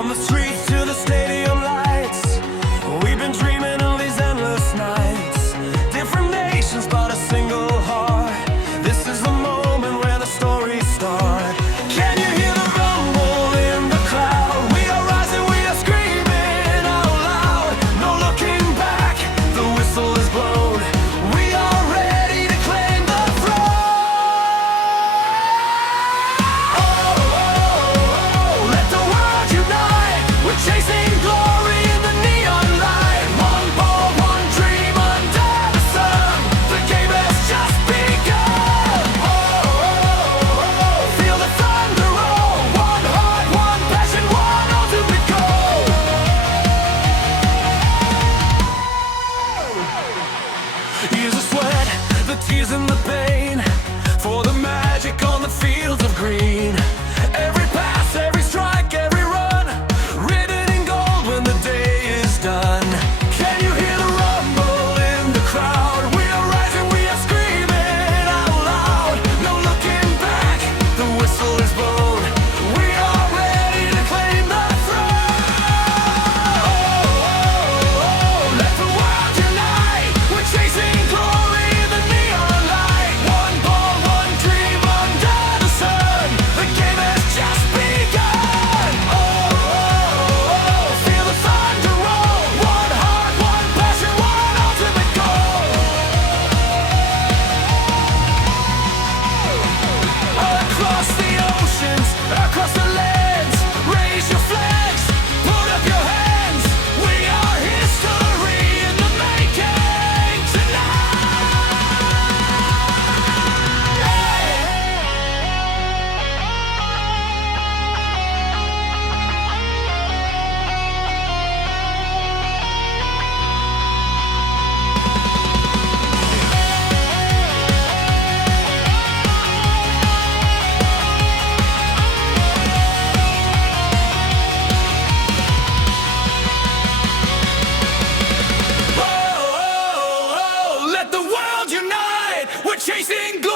From the streets to the stadium lights, we've been dreaming of these endless nights. Different nations but a single heart. This is the moment where the stories start. Can you hear the rumble in the crowd? We are rising, we are screaming out loud. No looking back, the whistle is blown. We are ready to claim the throne. Oh, let the world unite. We're chasing glory in the neon light. One ball, one dream under the sun. The game has just begun. Feel the thunder roll. One heart, one passion, one ultimate goal. Years of sweat, the tears and the pain, for the magic on the fields of green. Every pass, every strike, every run, written in gold when the day is done. Can you hear the rumble in the crowd? We are rising, we are screaming out loud. No looking back, the whistle is blown. We are ready to claim the throne. Let the world unite. We're chasing glory in the neon light. One ball, one dream under the sun. The game has just begun. Feel the thunder roll. One heart, one passion, one ultimate goal. Across the oceans, across the lands, raise your flags, put up your hands. We are history in the making let the world unite. We're chasing glory.